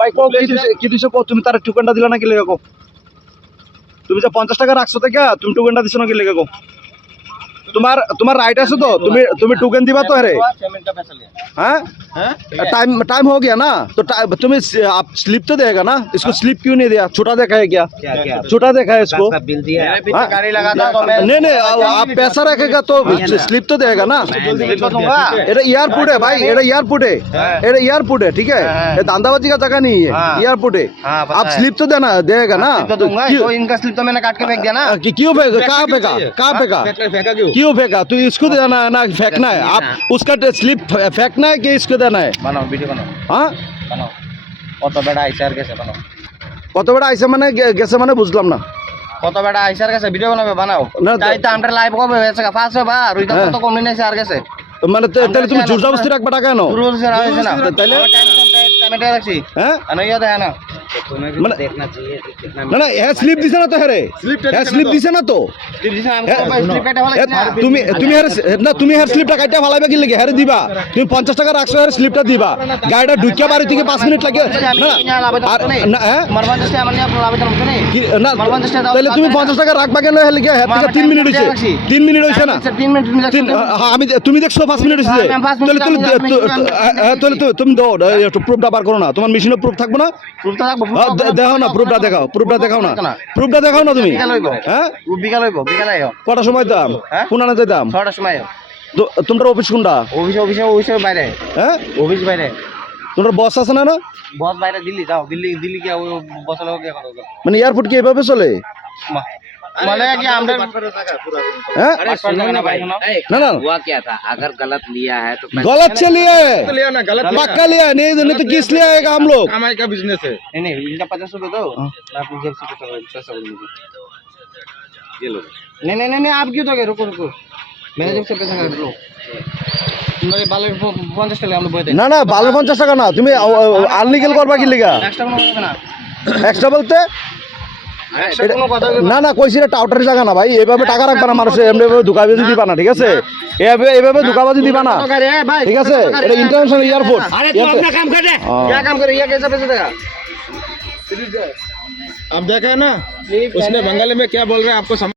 ভাই কি দিছো তুমি তার টোকেনটা দিলা না কি লেগা কো তুমি যে 50 টাকা রাখছো থেকে তুমি টোকেনটা দিছো না কি লেগা কো तुम्हार राइट है तो तुम्हें टोकन दिवा तो है टाइम हो गया ना तो तुम्हें आप स्लिप तो देगा ना इसको स्लिप क्यों नहीं दिया छोटा देखा है क्या छोटा देखा है इसको नहीं आप पैसा रखेगा तो स्लिप तो देगा ना एयरपोर्ट है भाई एयरपोर्ट है ठीक है दांदाबाजी का जगह नहीं है एयरपोर्ट है आप स्लिप तो देगा ना इनका स्लिप तो मैंने काट के फेंक दिया ना क्यों फेंका कहाँ फेंका क्यों फेंका तो इसको देना है ना फेंकना है आप उसका स्लिप फेंकना है कि इसको देना है बनाओ वीडियो बनाओ हाँ बनाओ কত বেড়া আইসার গেছে বানাও কত বেড়া আইসা মানে গেছে মানে বুঝলাম না কত বেড়া আইসার গেছে ভিডিও বানাবে বানাও তাই তো আমরা লাইভ কবে হয়েছে পাঁচ বার ওইটা কত কমই নাই আর গেছে মানে তাহলে তুমি জোরজবস্তি রাখবা টাকা কেন জোরজবস্তি রাখছে না তাইলে টাইম রাখছি হ্যাঁ আনো ইয়া দেয় না মানে না না এ স্লিপ দিছে না তো হ্যারে স্লিপ দিছে না তো তুমি হের স্লিপটা কাটতে ভালাইবা কি লাগে হেরে দিবা তুমি 50 টাকা রাখছো হের স্লিপটা দিবা গাড়িটা ঢুকিয়া বাড়ি থেকে 5 মিনিট লাগে না আর না হ্যাঁ মারবানজস্তে আমার নিয়ে আপনার আবেদন হচ্ছে না মারবানজস্তে দাও তাহলে তুমি 50 টাকা রাখবা কেন হের লাগে হের থেকে 3 মিনিট হইছে 3 মিনিট হইছে না 3 মিনিট আমি তুমি দেখছো 5 মিনিট হইছে তাহলে তুমি দাও একটু প্রুফটা বার করো না তোমার মেশিনে প্রুফ থাকবে না প্রুফটা রাখবো দেখাও না প্রুফটা দেখাও না তুমি হ্যাঁ বিকাল হইব বিকালে আইও কটার সময় দাম কোনানে দাম 6টার সময় আইও তোমার অফিস কোনটা অফিসে বাইরে হ্যাঁ অফিস বাইরে তোমার বস আছে না বস বাইরে দিল্লি যাও দিল্লি কি বসে লোক কি করো মানে এয়ারপোর্ট কি এভাবে চলে মানে কি আমরা हैं ना ना हुआ क्या था अगर गलत लिया है तो गलत से लिया है ना गलत पक्का लिया है नहीं तो किस लिए आएगा हम लोग हमारे का बिजनेस है नहीं इनका 50 रुपए दो आप जेब से पैसा बोल दीजिए ये लो नहीं आप क्यों दोगे रुको मैंने जेब से पैसा कर लो तुम्हारे बाल 50 টাকা আমরা বইতে না না বালে 50 টাকা না তুমি আনলিগেল করবা কি লাগা এক্সট্রা কোনো হবে না এক্সট্রা বলতে না না কইছি না টাউটারি জায়গা না ভাই এইভাবে টাকা রাখবা না মানুষ এমনিভাবে ধোকাবাজি দিবা না ঠিক আছে এইভাবে ধোকাবাজি দিবা না ঠিক আছে এটা ইন্টারন্যাশনাল এয়ারপোর্ট अरे तू अपना काम कर दे क्या काम करे ये कैसा पैसा देगा अब देखा है ना उसने बंगाली में क्या बोल रहा है आपको